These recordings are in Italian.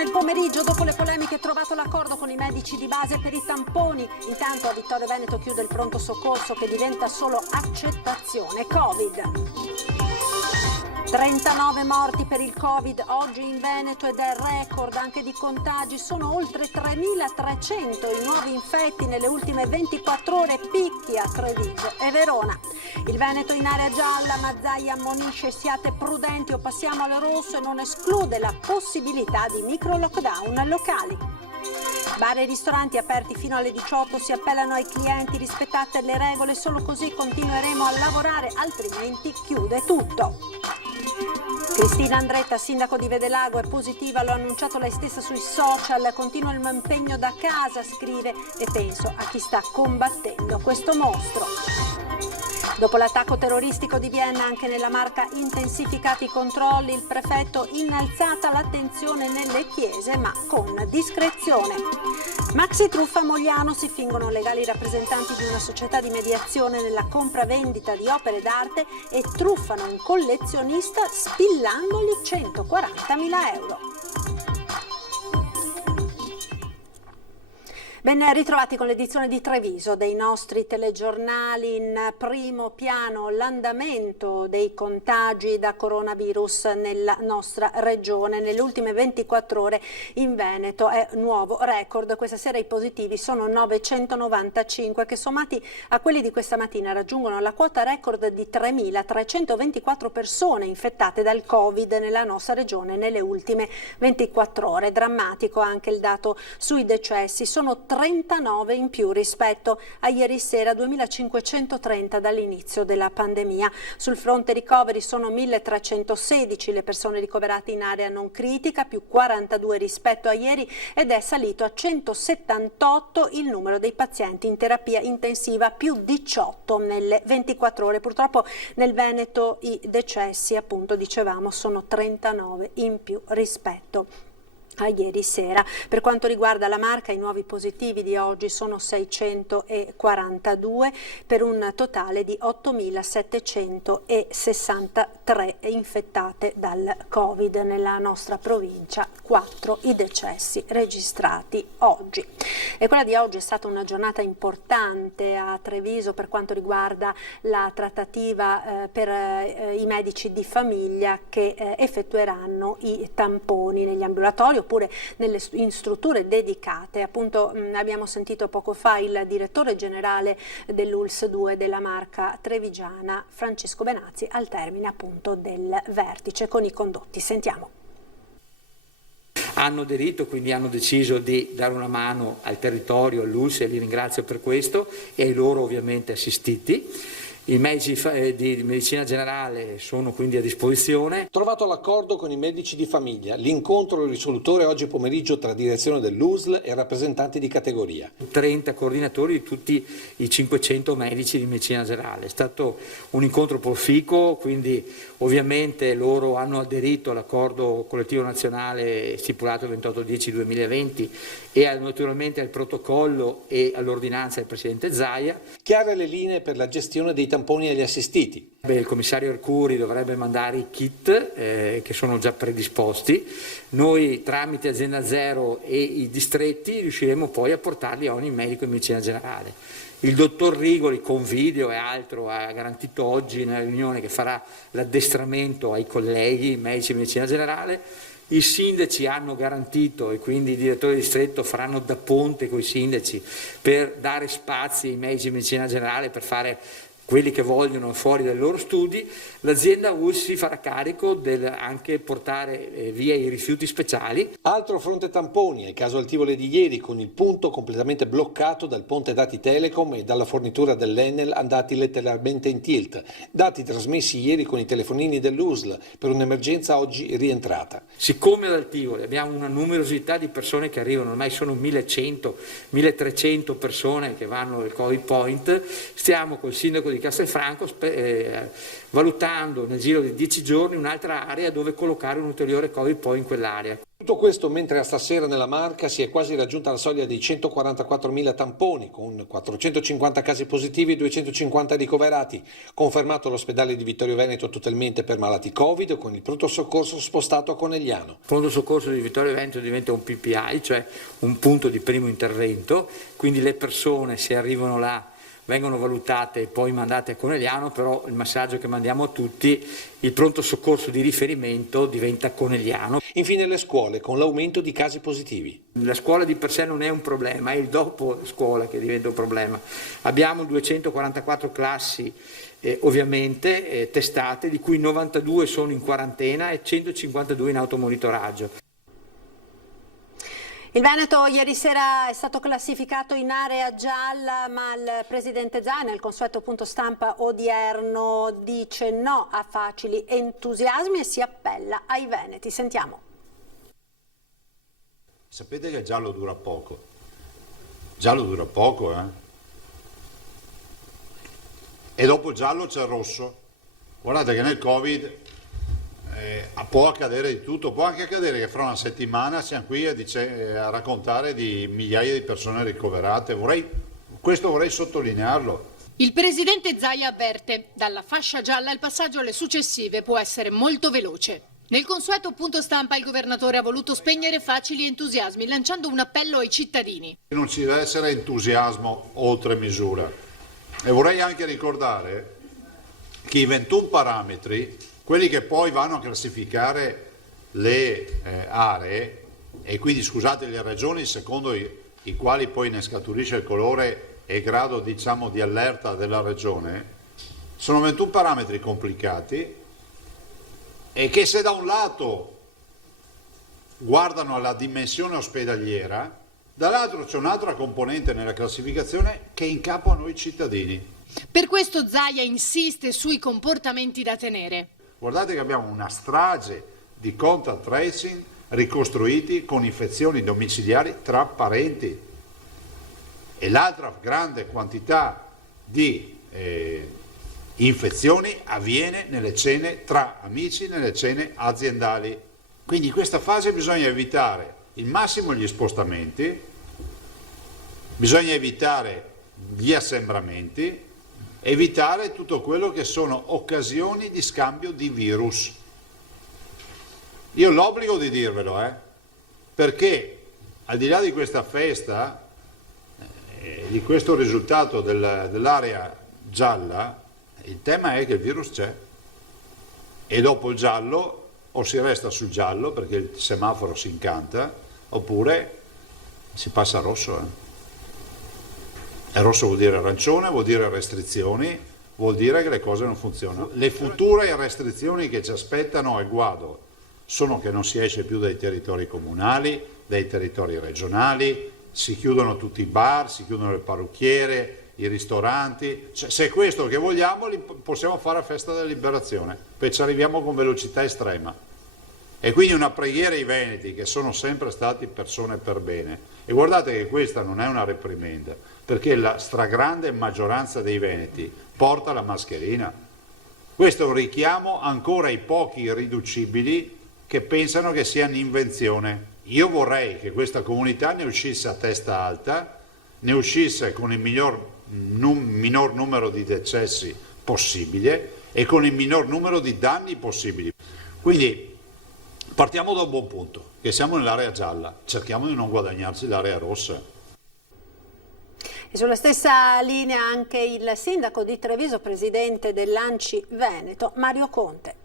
nel pomeriggio, dopo le polemiche, trovato l'accordo con i medici di base per i tamponi. Intanto a Vittorio Veneto chiude il pronto soccorso che diventa solo accettazione. Covid. 39 morti per il Covid oggi in Veneto ed è record anche di contagi. Sono oltre 3.300 i nuovi infetti nelle ultime 24 ore, picchi a Treviso e Verona. Il Veneto in area gialla, Mazzaia ammonisce siate prudenti o passiamo al rosso e non esclude la possibilità di micro lockdown locali. Bar e ristoranti aperti fino alle 18, si appellano ai clienti, rispettate le regole, solo così continueremo a lavorare, altrimenti chiude tutto. Cristina Andretta, sindaco di Vedelago, è positiva, l'ha annunciato lei stessa sui social, continua il mio impegno da casa, scrive, e penso a chi sta combattendo questo mostro. Dopo l'attacco terroristico di Vienna, anche nella Marca intensificati i controlli, il prefetto innalzata l'attenzione nelle chiese, ma con discrezione. Maxi truffa a Mogliano, si fingono legali rappresentanti di una società di mediazione nella compravendita di opere d'arte e truffano un collezionista spillandogli 140.000 euro. Ben ritrovati con l'edizione di Treviso dei nostri telegiornali. In primo piano l'andamento dei contagi da coronavirus nella nostra regione. Nelle ultime 24 ore in Veneto è nuovo record. Questa sera i positivi sono 995 che sommati a quelli di questa mattina raggiungono la quota record di 3.324 persone infettate dal Covid nella nostra regione nelle ultime 24 ore. Drammatico anche il dato sui decessi. Sono 39 in più rispetto a ieri sera, 2.530 dall'inizio della pandemia. Sul fronte ricoveri sono 1.316 le persone ricoverate in area non critica, più 42 rispetto a ieri, ed è salito a 178 il numero dei pazienti in terapia intensiva, più 18 nelle 24 ore. Purtroppo nel Veneto i decessi, appunto dicevamo, sono 39 in più rispetto a ieri sera. Per quanto riguarda la Marca, i nuovi positivi di oggi sono 642 per un totale di 8.763 infettate dal Covid nella nostra provincia, 4 i decessi registrati oggi. E quella di oggi è stata una giornata importante a Treviso per quanto riguarda la trattativa per i medici di famiglia che effettueranno i tamponi negli ambulatori oppure in strutture dedicate. Appunto abbiamo sentito poco fa il direttore generale dell'ULSS 2 della Marca trevigiana, Francesco Benazzi, al termine appunto del vertice con i condotti. Sentiamo. Hanno aderito, quindi hanno deciso di dare una mano al territorio, all'ULSS, e li ringrazio per questo, e ai loro ovviamente assistiti. I medici di medicina generale sono quindi a disposizione. Trovato l'accordo con i medici di famiglia, l'incontro risolutore oggi pomeriggio tra direzione dell'USL e rappresentanti di categoria. 30 coordinatori di tutti i 500 medici di medicina generale. È stato un incontro proficuo, quindi ovviamente loro hanno aderito all'accordo collettivo nazionale stipulato il 28/10/2020 e naturalmente al protocollo e all'ordinanza del Presidente Zaia. Chiare le linee per la gestione dei tamponi agli assistiti. Il commissario Arcuri dovrebbe mandare i kit che sono già predisposti. Noi tramite Azienda Zero e i distretti riusciremo poi a portarli a ogni medico in medicina generale. Il dottor Rigoli con video e altro ha garantito oggi nella riunione che farà l'addestramento ai colleghi medici in medicina generale. I sindaci hanno garantito, e quindi i direttori di distretto faranno da ponte con i sindaci per dare spazi ai medici in medicina generale per fare quelli che vogliono fuori dai loro studi. L'azienda ULSS si farà carico del anche portare via i rifiuti speciali. Altro fronte tamponi, il caso Altivole di ieri, con il punto completamente bloccato dal ponte dati Telecom e dalla fornitura dell'Enel andati letteralmente in tilt. Dati trasmessi ieri con i telefonini dell'USL per un'emergenza oggi rientrata. Siccome ad Altivole abbiamo una numerosità di persone che arrivano, ormai sono 1100, 1300 persone che vanno al Covid Point, stiamo col sindaco di Castelfranco valutando nel giro di 10 giorni un'altra area dove collocare un ulteriore Covid Point in quell'area. Tutto questo mentre a stasera nella Marca si è quasi raggiunta la soglia dei 144.000 tamponi, con 450 casi positivi e 250 ricoverati. Confermato l'ospedale di Vittorio Veneto totalmente per malati Covid, con il pronto soccorso spostato a Conegliano. Il pronto soccorso di Vittorio Veneto diventa un PPI, cioè un punto di primo intervento, quindi le persone, se arrivano là, vengono valutate e poi mandate a Conegliano, però il messaggio che mandiamo a tutti: il pronto soccorso di riferimento diventa Conegliano. Infine le scuole, con l'aumento di casi positivi. La scuola di per sé non è un problema, è il dopo scuola che diventa un problema. Abbiamo 244 classi ovviamente testate, di cui 92 sono in quarantena e 152 in automonitoraggio. Il Veneto ieri sera è stato classificato in area gialla, ma il presidente Zaia, al consueto punto stampa odierno, dice no a facili entusiasmi e si appella ai veneti. Sentiamo. Sapete che il giallo dura poco. Giallo dura poco, E dopo il giallo c'è il rosso. Guardate che nel Covid può accadere di tutto, può anche accadere che fra una settimana siamo qui a raccontare di migliaia di persone ricoverate. Questo vorrei sottolinearlo. Il presidente Zaia avverte: dalla fascia gialla il passaggio alle successive può essere molto veloce. Nel consueto punto stampa il governatore ha voluto spegnere facili entusiasmi, lanciando un appello ai cittadini. Non ci deve essere entusiasmo oltre misura. E vorrei anche ricordare che i 21 parametri, quelli che poi vanno a classificare le aree, e quindi scusate le ragioni secondo i quali poi ne scaturisce il colore e grado, diciamo, di allerta della regione, sono 21 parametri complicati e che, se da un lato guardano alla dimensione ospedaliera, dall'altro c'è un'altra componente nella classificazione che è in capo a noi cittadini. Per questo Zaia insiste sui comportamenti da tenere. Guardate che abbiamo una strage di contact tracing ricostruiti con infezioni domiciliari tra parenti, e l'altra grande quantità di infezioni avviene nelle cene tra amici, nelle cene aziendali. Quindi in questa fase bisogna evitare il massimo gli spostamenti, bisogna evitare gli assembramenti, evitare tutto quello che sono occasioni di scambio di virus. Io ho l'obbligo di dirvelo, perché al di là di questa festa, di questo risultato dell'area gialla, il tema è che il virus c'è, e dopo il giallo o si resta sul giallo perché il semaforo si incanta, oppure si passa al rosso. E rosso vuol dire arancione, vuol dire restrizioni, vuol dire che le cose non funzionano. Le future restrizioni che ci aspettano a guado sono che non si esce più dai territori comunali, dai territori regionali, si chiudono tutti i bar, si chiudono le parrucchiere, i ristoranti. Se è questo che vogliamo, possiamo fare a festa della liberazione, perché ci arriviamo con velocità estrema. E quindi una preghiera ai veneti, che sono sempre stati persone per bene. E guardate che questa non è una reprimenda, perché la stragrande maggioranza dei veneti porta la mascherina. Questo è un richiamo ancora ai pochi irriducibili che pensano che sia un'invenzione. Io vorrei che questa comunità ne uscisse a testa alta, ne uscisse con il minor numero di decessi possibile e con il minor numero di danni possibili. Quindi partiamo da un buon punto, che siamo nell'area gialla, cerchiamo di non guadagnarci l'area rossa. E sulla stessa linea anche il sindaco di Treviso, presidente dell'ANCI Veneto, Mario Conte.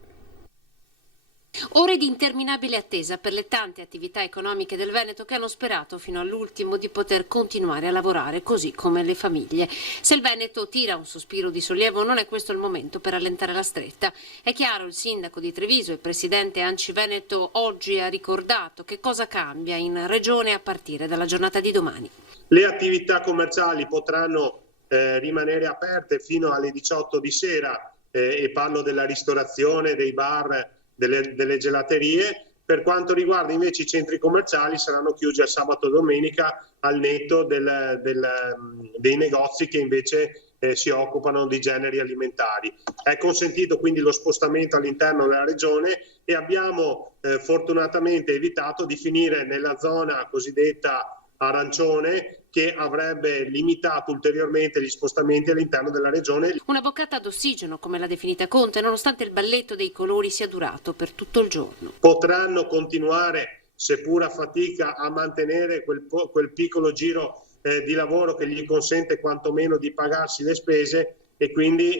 Ore di interminabile attesa per le tante attività economiche del Veneto che hanno sperato fino all'ultimo di poter continuare a lavorare, così come le famiglie. Se il Veneto tira un sospiro di sollievo, non è questo il momento per allentare la stretta. È chiaro, il sindaco di Treviso e presidente ANCI Veneto oggi ha ricordato che cosa cambia in regione a partire dalla giornata di domani. Le attività commerciali potranno rimanere aperte fino alle 18 di sera, e parlo della ristorazione, dei bar, delle gelaterie. Per quanto riguarda invece i centri commerciali, saranno chiusi al sabato e domenica, al netto dei negozi che invece si occupano di generi alimentari. È consentito quindi lo spostamento all'interno della regione e abbiamo fortunatamente evitato di finire nella zona cosiddetta arancione, che avrebbe limitato ulteriormente gli spostamenti all'interno della regione. Una boccata d'ossigeno, come l'ha definita Conte, nonostante il balletto dei colori sia durato per tutto il giorno. Potranno continuare, seppur a fatica, a mantenere quel piccolo giro di lavoro che gli consente quantomeno di pagarsi le spese, e quindi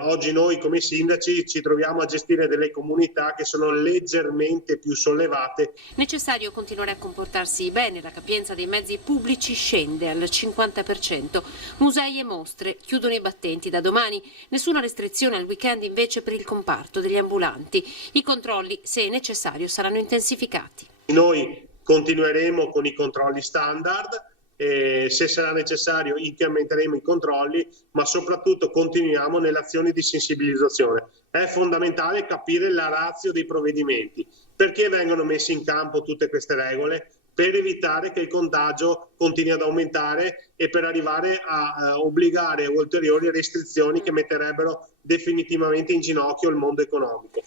oggi noi come sindaci ci troviamo a gestire delle comunità che sono leggermente più sollevate. Necessario continuare a comportarsi bene, la capienza dei mezzi pubblici scende al 50%. Musei e mostre chiudono i battenti da domani, nessuna restrizione al weekend invece per il comparto degli ambulanti. I controlli, se necessario, saranno intensificati. Noi continueremo con i controlli standard. Se sarà necessario incrementeremo i controlli, ma soprattutto continuiamo nelle azioni di sensibilizzazione. È fondamentale capire la ratio dei provvedimenti, perché vengono messe in campo tutte queste regole, per evitare che il contagio continui ad aumentare e per arrivare a obbligare ulteriori restrizioni che metterebbero definitivamente in ginocchio il mondo economico.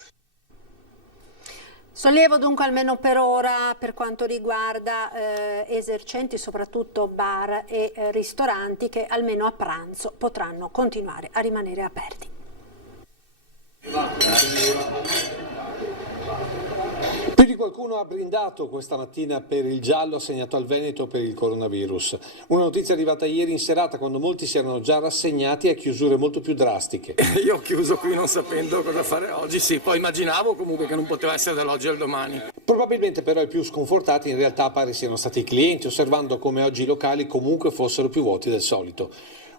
Sollievo dunque almeno per ora per quanto riguarda esercenti, soprattutto bar e ristoranti, che almeno a pranzo potranno continuare a rimanere aperti. Più di qualcuno ha brindato questa mattina per il giallo assegnato al Veneto per il coronavirus. Una notizia arrivata ieri in serata, quando molti si erano già rassegnati a chiusure molto più drastiche. Io ho chiuso qui non sapendo cosa fare oggi, sì, poi immaginavo comunque che non poteva essere dall'oggi al domani. Probabilmente però i più sconfortati in realtà pare siano stati i clienti, osservando come oggi i locali comunque fossero più vuoti del solito.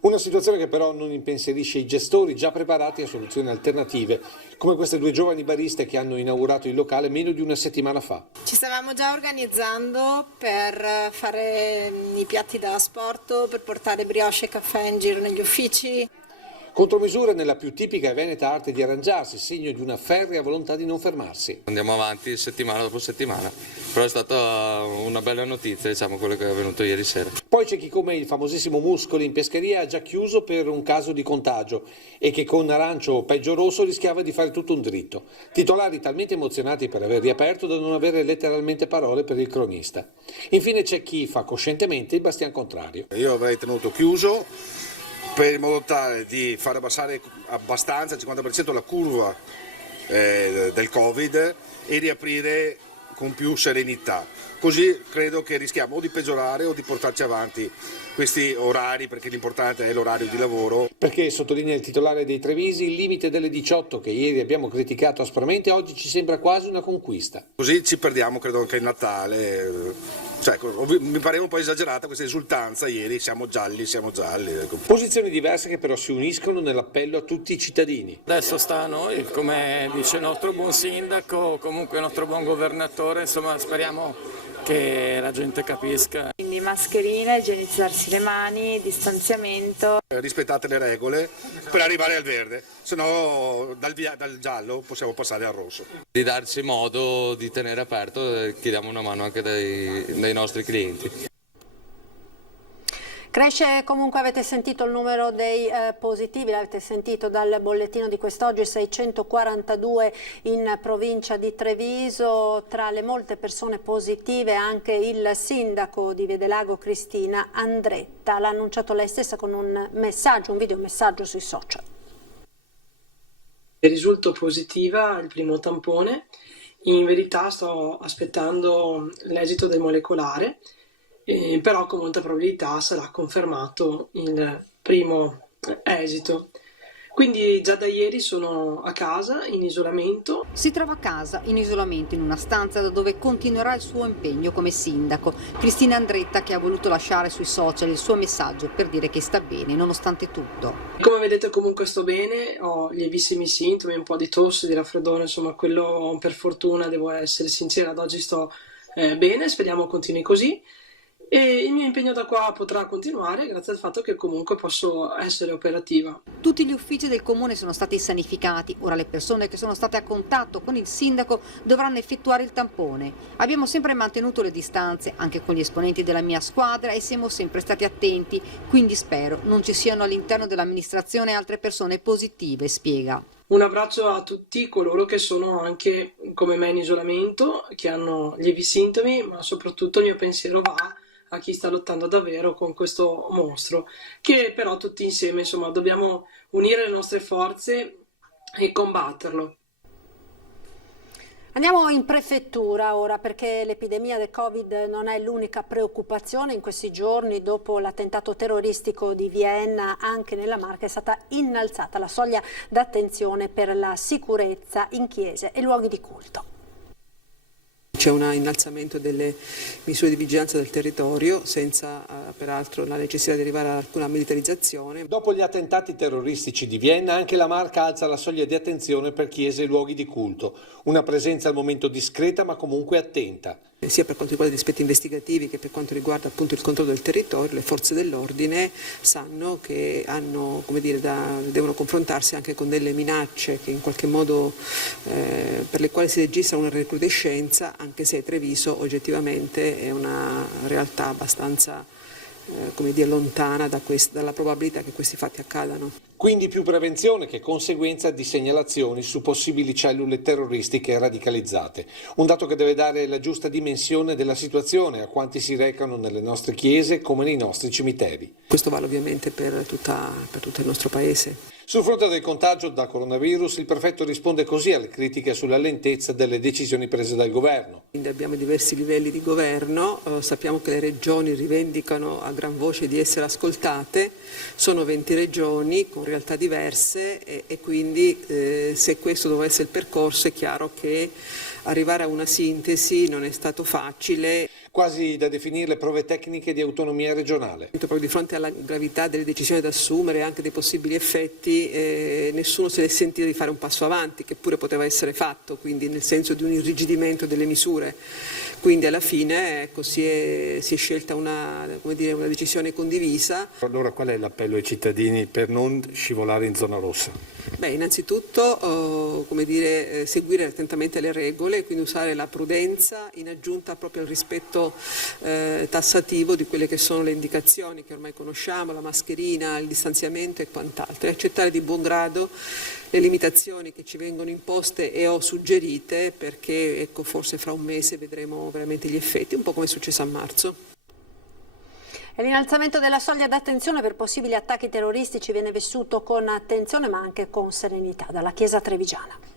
Una situazione che però non impensierisce i gestori già preparati a soluzioni alternative, come queste due giovani bariste che hanno inaugurato il locale meno di una settimana fa. Ci stavamo già organizzando per fare i piatti da asporto, per portare brioche e caffè in giro negli uffici. Contromisure nella più tipica e veneta arte di arrangiarsi, segno di una ferrea volontà di non fermarsi. Andiamo avanti settimana dopo settimana, però è stata una bella notizia, diciamo, quello che è avvenuto ieri sera. Poi c'è chi, come il famosissimo Muscoli in pescheria, ha già chiuso per un caso di contagio e che con arancio o peggio rosso rischiava di fare tutto un dritto. Titolari talmente emozionati per aver riaperto da non avere letteralmente parole per il cronista. Infine c'è chi fa coscientemente il bastian contrario. Io avrei tenuto chiuso per in modo tale di far abbassare abbastanza, il 50% la curva del Covid, e riaprire con più serenità. Così credo che rischiamo o di peggiorare o di portarci avanti questi orari, perché l'importante è l'orario di lavoro. Perché, sottolinea il titolare dei Trevisi, il limite delle 18 che ieri abbiamo criticato aspramente oggi ci sembra quasi una conquista. Così ci perdiamo, credo, anche il Natale. Cioè, mi pareva un po' esagerata questa esultanza ieri, siamo gialli. Posizioni diverse che però si uniscono nell'appello a tutti i cittadini. Adesso sta a noi, come dice il nostro buon sindaco, comunque il nostro buon governatore, insomma speriamo che la gente capisca. Quindi mascherine, igienizzarsi le mani, distanziamento. Rispettate le regole per arrivare al verde, se no dal giallo possiamo passare al rosso. Di darci modo di tenere aperto, chiediamo una mano anche dai nostri clienti. Cresce comunque, avete sentito il numero dei positivi, l'avete sentito dal bollettino di quest'oggi, 642 in provincia di Treviso. Tra le molte persone positive anche il sindaco di Viedelago Cristina Andretta. L'ha annunciato lei stessa con un videomessaggio sui social. Risulto positiva il primo tampone, in verità sto aspettando l'esito del molecolare. Però con molta probabilità sarà confermato il primo esito. Quindi già da ieri sono a casa in isolamento. Si trova a casa in isolamento in una stanza da dove continuerà il suo impegno come sindaco. Cristina Andretta, che ha voluto lasciare sui social il suo messaggio per dire che sta bene nonostante tutto. Come vedete comunque sto bene, ho lievissimi sintomi, un po' di tosse, di raffreddore, insomma quello per fortuna, devo essere sincera, ad oggi sto bene, speriamo continui così. e il mio impegno da qua potrà continuare grazie al fatto che comunque posso essere operativa. Tutti gli uffici del comune sono stati sanificati, ora le persone che sono state a contatto con il sindaco dovranno effettuare il tampone. Abbiamo sempre mantenuto le distanze, anche con gli esponenti della mia squadra, e siamo sempre stati attenti, quindi spero non ci siano all'interno dell'amministrazione altre persone positive, spiega. Un abbraccio a tutti coloro che sono anche come me in isolamento, che hanno lievi sintomi, ma soprattutto il mio pensiero va a chi sta lottando davvero con questo mostro, che però tutti insieme, insomma, dobbiamo unire le nostre forze e combatterlo. Andiamo in prefettura ora, perché l'epidemia del Covid non è l'unica preoccupazione. In questi giorni, dopo l'attentato terroristico di Vienna, anche nella Marca è stata innalzata la soglia d'attenzione per la sicurezza in chiese e luoghi di culto. C'è un innalzamento delle misure di vigilanza del territorio senza peraltro la necessità di arrivare ad alcuna militarizzazione. Dopo gli attentati terroristici di Vienna, anche la Marca alza la soglia di attenzione per chiese e luoghi di culto. Una presenza al momento discreta ma comunque attenta. Sia per quanto riguarda gli aspetti investigativi che per quanto riguarda appunto il controllo del territorio, le forze dell'ordine sanno che hanno, come dire, devono confrontarsi anche con delle minacce che in qualche modo per le quali si registra una recrudescenza, anche se Treviso oggettivamente è una realtà abbastanza come dire, lontana dalla probabilità che questi fatti accadano. Quindi più prevenzione che conseguenza di segnalazioni su possibili cellule terroristiche radicalizzate. Un dato che deve dare la giusta dimensione della situazione a quanti si recano nelle nostre chiese come nei nostri cimiteri. Questo vale ovviamente per tutto il nostro paese. Sul fronte del contagio da coronavirus, il prefetto risponde così alle critiche sulla lentezza delle decisioni prese dal governo. Quindi abbiamo diversi livelli di governo, sappiamo che le regioni rivendicano a gran voce di essere ascoltate, sono 20 regioni con realtà diverse e quindi se questo doveva essere il percorso è chiaro che arrivare a una sintesi non è stato facile. Quasi da definire le prove tecniche di autonomia regionale. Proprio di fronte alla gravità delle decisioni da assumere e anche dei possibili effetti, nessuno se ne è sentito di fare un passo avanti, che pure poteva essere fatto, quindi nel senso di un irrigidimento delle misure. Quindi alla fine si è scelta una decisione condivisa. Allora qual è l'appello ai cittadini per non scivolare in zona rossa? Innanzitutto seguire attentamente le regole, quindi usare la prudenza in aggiunta proprio al rispetto tassativo di quelle che sono le indicazioni che ormai conosciamo, la mascherina, il distanziamento e quant'altro, e accettare di buon grado le limitazioni che ci vengono imposte e ho suggerite, perché forse fra un mese vedremo veramente gli effetti, un po' come è successo a marzo. E l'innalzamento della soglia d'attenzione per possibili attacchi terroristici viene vissuto con attenzione ma anche con serenità dalla Chiesa trevigiana.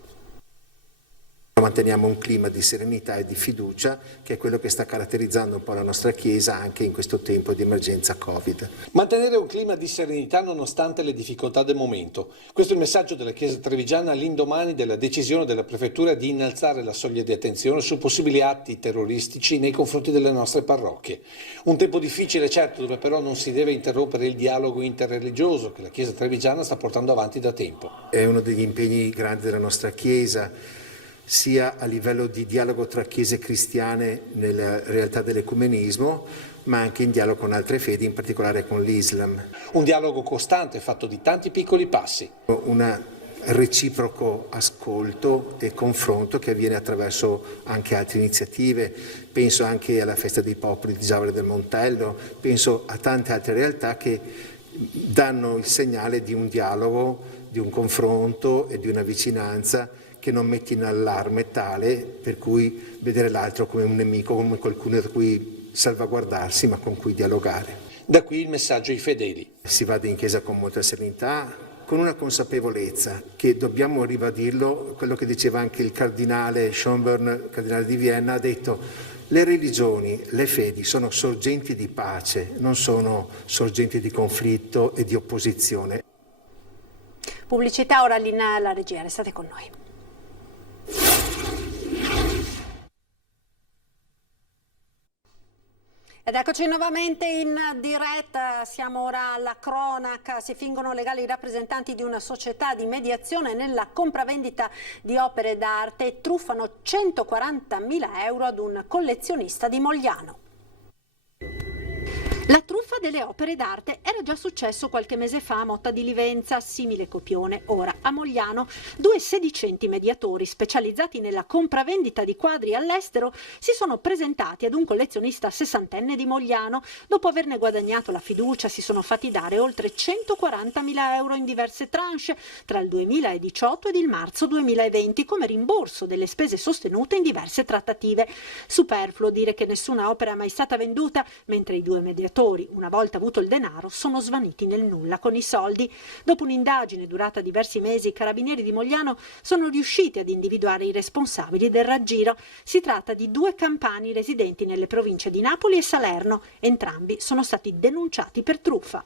Manteniamo un clima di serenità e di fiducia che è quello che sta caratterizzando un po' la nostra Chiesa anche in questo tempo di emergenza Covid. Mantenere un clima di serenità nonostante le difficoltà del momento. Questo è il messaggio della Chiesa trevigiana all'indomani della decisione della Prefettura di innalzare la soglia di attenzione su possibili atti terroristici nei confronti delle nostre parrocchie. Un tempo difficile, certo, dove però non si deve interrompere il dialogo interreligioso che la Chiesa trevigiana sta portando avanti da tempo. È uno degli impegni grandi della nostra Chiesa, sia a livello di dialogo tra chiese cristiane nella realtà dell'ecumenismo, ma anche in dialogo con altre fedi, in particolare con l'Islam. Un dialogo costante fatto di tanti piccoli passi. Un reciproco ascolto e confronto che avviene attraverso anche altre iniziative. Penso anche alla Festa dei Popoli di Giavole del Montello, penso a tante altre realtà che danno il segnale di un dialogo, di un confronto e di una vicinanza che non metti in allarme tale per cui vedere l'altro come un nemico, come qualcuno da cui salvaguardarsi ma con cui dialogare. Da qui il messaggio ai fedeli. Si vada in chiesa con molta serenità, con una consapevolezza che dobbiamo ribadirlo, quello che diceva anche il cardinale Schönborn, cardinale di Vienna, ha detto: le religioni, le fedi sono sorgenti di pace, non sono sorgenti di conflitto e di opposizione. Pubblicità, ora linea alla regia, restate con noi. Ed eccoci nuovamente in diretta, siamo ora alla cronaca. Si fingono legali i rappresentanti di una società di mediazione nella compravendita di opere d'arte e truffano 140.000 euro ad un collezionista di Mogliano. La truffa delle opere d'arte era già successo qualche mese fa a Motta di Livenza, simile copione. Ora a Mogliano 2 sedicenti mediatori specializzati nella compravendita di quadri all'estero si sono presentati ad un collezionista sessantenne di Mogliano. Dopo averne guadagnato la fiducia si sono fatti dare oltre 140.000 euro in diverse tranche tra il 2018 ed il marzo 2020 come rimborso delle spese sostenute in diverse trattative. Superfluo dire che nessuna opera è mai stata venduta, mentre i 2 mediatori, una volta avuto il denaro, sono svaniti nel nulla con i soldi. Dopo un'indagine durata diversi mesi, i carabinieri di Mogliano sono riusciti ad individuare i responsabili del raggiro. Si tratta di 2 campani residenti nelle province di Napoli e Salerno. Entrambi sono stati denunciati per truffa.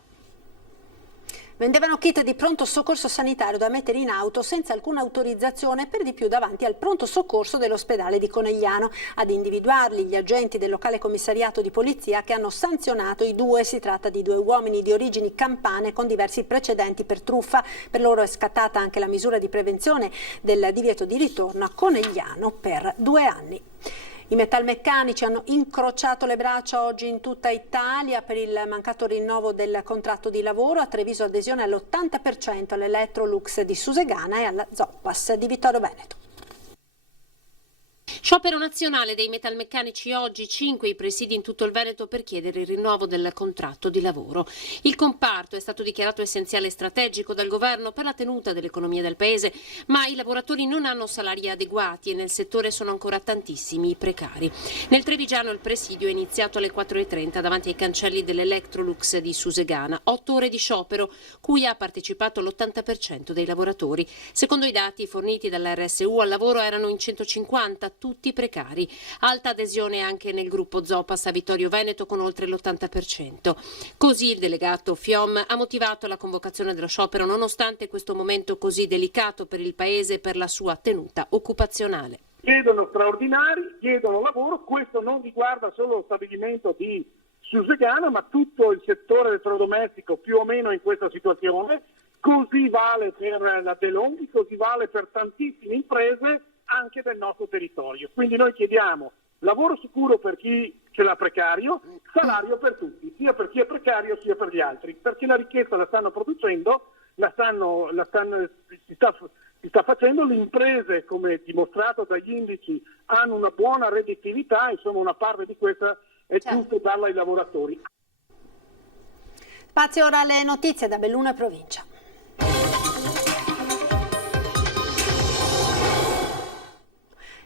Vendevano kit di pronto soccorso sanitario da mettere in auto senza alcuna autorizzazione, per di più davanti al pronto soccorso dell'ospedale di Conegliano. Ad individuarli gli agenti del locale commissariato di polizia che hanno sanzionato i 2. Si tratta di 2 uomini di origini campane con diversi precedenti per truffa. Per loro è scattata anche la misura di prevenzione del divieto di ritorno a Conegliano per 2 anni. I metalmeccanici hanno incrociato le braccia oggi in tutta Italia per il mancato rinnovo del contratto di lavoro. A Treviso adesione all'80% all'Electrolux di Susegana e alla Zoppas di Vittorio Veneto. Sciopero nazionale dei metalmeccanici oggi, 5 i presidi in tutto il Veneto per chiedere il rinnovo del contratto di lavoro. Il comparto è stato dichiarato essenziale e strategico dal governo per la tenuta dell'economia del paese, ma i lavoratori non hanno salari adeguati e nel settore sono ancora tantissimi i precari. Nel Trevigiano il presidio è iniziato alle 4:30 davanti ai cancelli dell'Electrolux di Susegana. 8 ore di sciopero, cui ha partecipato l'80% dei lavoratori. Secondo i dati forniti dall'RSU, al lavoro erano in 150, tutti precari. Alta adesione anche nel gruppo Zopas a Vittorio Veneto con oltre l'80%. Così il delegato FIOM ha motivato la convocazione dello sciopero nonostante questo momento così delicato per il paese e per la sua tenuta occupazionale. Chiedono straordinari, chiedono lavoro, questo non riguarda solo lo stabilimento di Susegana ma tutto il settore elettrodomestico più o meno in questa situazione. Così vale per la DeLonghi, così vale per tantissime imprese anche del nostro territorio. Quindi noi chiediamo lavoro sicuro per chi ce l'ha precario, salario per tutti, sia per chi è precario sia per gli altri, perché la ricchezza la stanno producendo, si sta facendo, le imprese, come dimostrato dagli indici, hanno una buona redditività, insomma una parte di questa è giusto darla ai lavoratori. Spazio ora alle notizie da Belluno e provincia.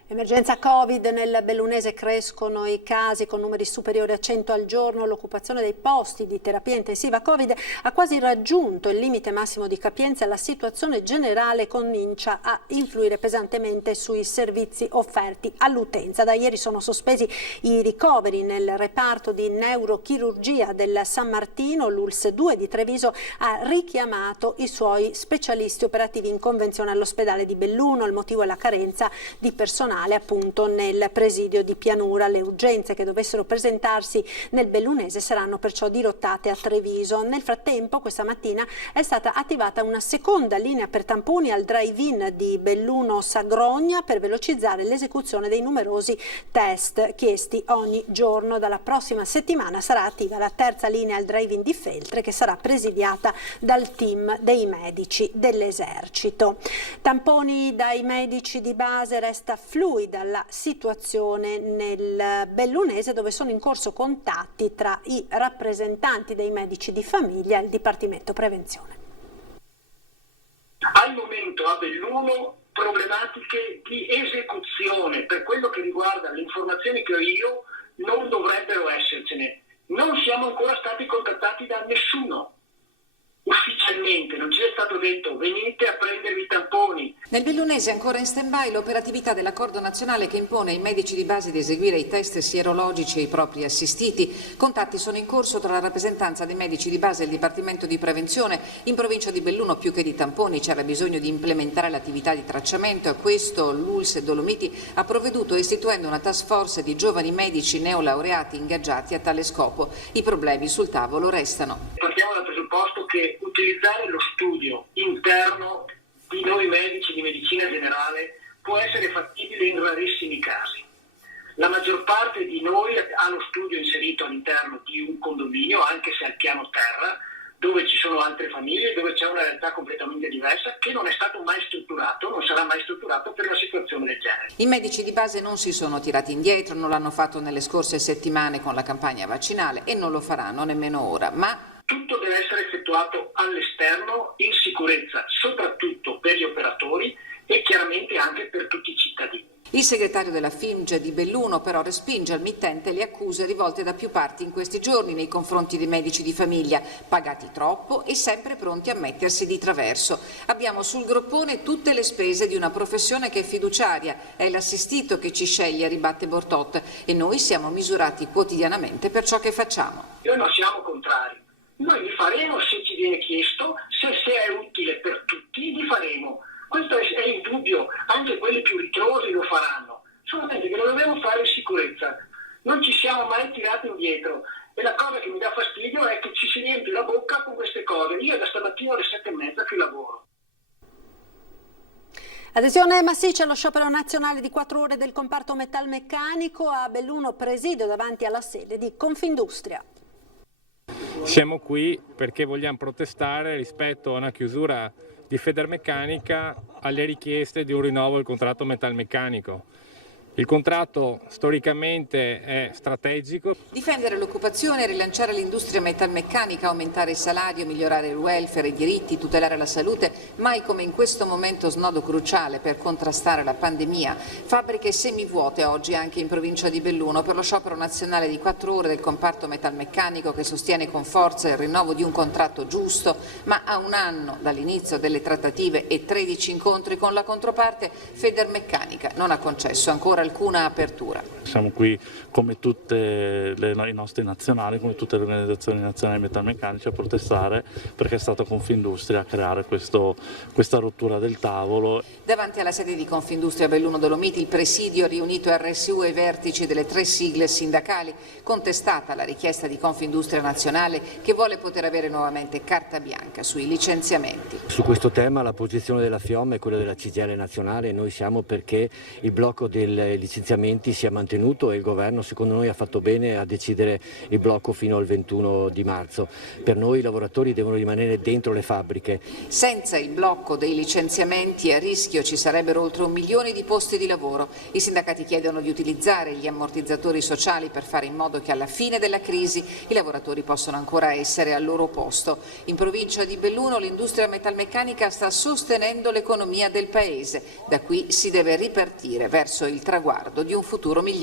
Emergenza Covid, nel Bellunese crescono i casi con numeri superiori a 100 al giorno, l'occupazione dei posti di terapia intensiva Covid ha quasi raggiunto il limite massimo di capienza e la situazione generale comincia a influire pesantemente sui servizi offerti all'utenza. Da ieri sono sospesi i ricoveri nel reparto di neurochirurgia del San Martino, l'ULSS 2 di Treviso ha richiamato i suoi specialisti operativi in convenzione all'ospedale di Belluno, il motivo è la carenza di personale appunto nel presidio di Pianura. Le urgenze che dovessero presentarsi nel Bellunese saranno perciò dirottate a Treviso. Nel frattempo questa mattina è stata attivata una seconda linea per tamponi al drive-in di Belluno Sagrogna per velocizzare l'esecuzione dei numerosi test chiesti ogni giorno. Dalla prossima settimana sarà attiva la terza linea al drive-in di Feltre che sarà presidiata dal team dei medici dell'esercito. Tamponi dai medici di base, resta fluida la situazione nel Bellunese dove sono in corso contatti tra i rappresentanti dei medici di famiglia e il Dipartimento Prevenzione. Al momento a Belluno problematiche di esecuzione per quello che riguarda le informazioni che ho io non dovrebbero essercene. Non siamo ancora stati contattati da nessuno. Ufficialmente non ci è stato detto venite a prendervi i tamponi. Nel Bellunese è ancora in stand-by l'operatività dell'accordo nazionale che impone ai medici di base di eseguire i test sierologici ai propri assistiti. Contatti sono in corso tra la rappresentanza dei medici di base e il Dipartimento di Prevenzione. In provincia di Belluno più che di tamponi c'era bisogno di implementare l'attività di tracciamento e a questo l'ULSS Dolomiti ha provveduto istituendo una task force di giovani medici neolaureati ingaggiati a tale scopo. I problemi sul tavolo restano. Partiamo dal presupposto che utilizzare lo studio interno di noi medici di medicina generale può essere fattibile in rarissimi casi. La maggior parte di noi ha lo studio inserito all'interno di un condominio, anche se al piano terra, dove ci sono altre famiglie, dove c'è una realtà completamente diversa, che non è stato mai strutturato, non sarà mai strutturato per una situazione del genere. I medici di base non si sono tirati indietro, non l'hanno fatto nelle scorse settimane con la campagna vaccinale e non lo faranno nemmeno ora, ma tutto deve essere effettuato all'esterno in sicurezza, soprattutto per gli operatori e chiaramente anche per tutti i cittadini. il segretario della FIMG di Belluno però respinge al mittente le accuse rivolte da più parti in questi giorni nei confronti dei medici di famiglia, pagati troppo e sempre pronti a mettersi di traverso. Abbiamo sul groppone tutte le spese di una professione che è fiduciaria, è l'assistito che ci sceglie, ribatte Bortot, e noi siamo misurati quotidianamente per ciò che facciamo. Noi non siamo contrari, noi li faremo se ci viene chiesto, se è utile per tutti li faremo. Questo è indubbio, anche quelli più ritrosi lo faranno, solamente che lo dobbiamo fare in sicurezza. Non ci siamo mai tirati indietro e la cosa che mi dà fastidio è che ci si riempie la bocca con queste cose. Io da stamattina alle 7:30 che lavoro. Adesione massiccia allo sciopero nazionale di 4 ore del comparto metalmeccanico. A Belluno presidio davanti alla sede di Confindustria. Siamo qui perché vogliamo protestare rispetto a una chiusura di Federmeccanica alle richieste di un rinnovo del contratto metalmeccanico. Il contratto storicamente è strategico. Difendere l'occupazione, rilanciare l'industria metalmeccanica, aumentare il salario, migliorare il welfare, i diritti, tutelare la salute, mai come in questo momento snodo cruciale per contrastare la pandemia. Fabbriche semivuote oggi anche in provincia di Belluno per lo sciopero nazionale di 4 ore del comparto metalmeccanico che sostiene con forza il rinnovo di un contratto giusto, ma a un anno dall'inizio delle trattative e 13 incontri con la controparte, Federmeccanica non ha concesso ancora alcuna apertura. Siamo qui come tutte i nostri nazionali, come tutte le organizzazioni nazionali metalmeccanici a protestare perché è stata Confindustria a creare questa rottura del tavolo. Davanti alla sede di Confindustria Belluno Dolomiti il presidio ha riunito RSU e i vertici delle 3 sigle sindacali, contestata la richiesta di Confindustria Nazionale che vuole poter avere nuovamente carta bianca sui licenziamenti. Su questo tema la posizione della FIOM è quella della CGIL nazionale, noi siamo perché il blocco dei licenziamenti sia mantenuto e il governo secondo noi ha fatto bene a decidere il blocco fino al 21 di marzo. Per noi i lavoratori devono rimanere dentro le fabbriche. Senza il blocco dei licenziamenti a rischio ci sarebbero oltre 1 milione di posti di lavoro. I sindacati chiedono di utilizzare gli ammortizzatori sociali per fare in modo che alla fine della crisi i lavoratori possano ancora essere al loro posto. In provincia di Belluno l'industria metalmeccanica sta sostenendo l'economia del paese. Da qui si deve ripartire verso il traguardo di un futuro migliore.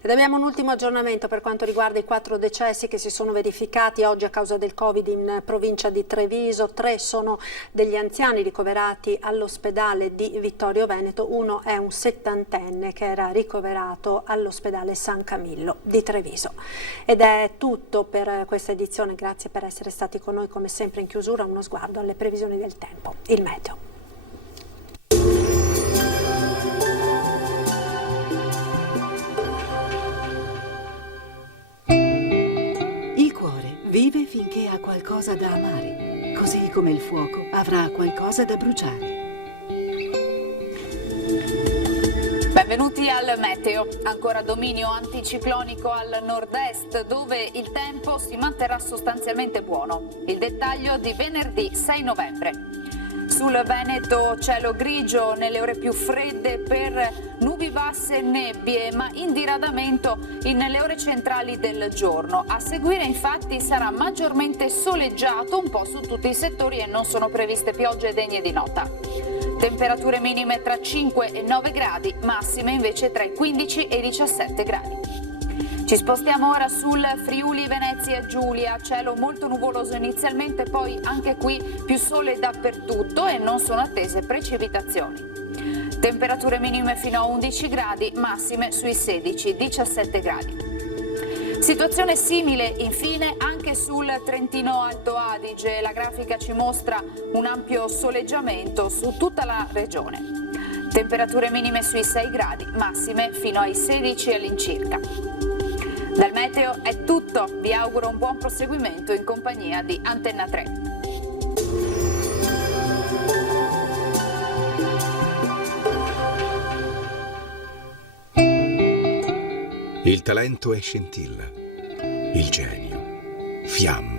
Ed abbiamo un ultimo aggiornamento per quanto riguarda i 4 decessi che si sono verificati oggi a causa del Covid in provincia di Treviso. 3 sono degli anziani ricoverati all'ospedale di Vittorio Veneto, uno è un 70enne che era ricoverato all'ospedale San Camillo di Treviso. Ed è tutto per questa edizione, grazie per essere stati con noi come sempre. In chiusura uno sguardo alle previsioni del tempo, il meteo. Vive finché ha qualcosa da amare, così come il fuoco avrà qualcosa da bruciare. Benvenuti al meteo. Ancora dominio anticiclonico al nord-est, dove il tempo si manterrà sostanzialmente buono. Il dettaglio di venerdì 6 novembre. Sul Veneto cielo grigio nelle ore più fredde per nubi basse e nebbie, ma in diradamento nelle ore centrali del giorno. A seguire infatti sarà maggiormente soleggiato un po' su tutti i settori e non sono previste piogge degne di nota. Temperature minime tra 5 e 9 gradi, massime invece tra i 15 e i 17 gradi. Ci spostiamo ora sul Friuli Venezia Giulia, cielo molto nuvoloso inizialmente, poi anche qui più sole dappertutto e non sono attese precipitazioni. Temperature minime fino a 11 gradi, massime sui 16-17 gradi. Situazione simile infine anche sul Trentino Alto Adige, la grafica ci mostra un ampio soleggiamento su tutta la regione. Temperature minime sui 6 gradi, massime fino ai 16 all'incirca. Dal meteo è tutto, vi auguro un buon proseguimento in compagnia di Antenna 3. talento è scintilla, il genio, fiamma.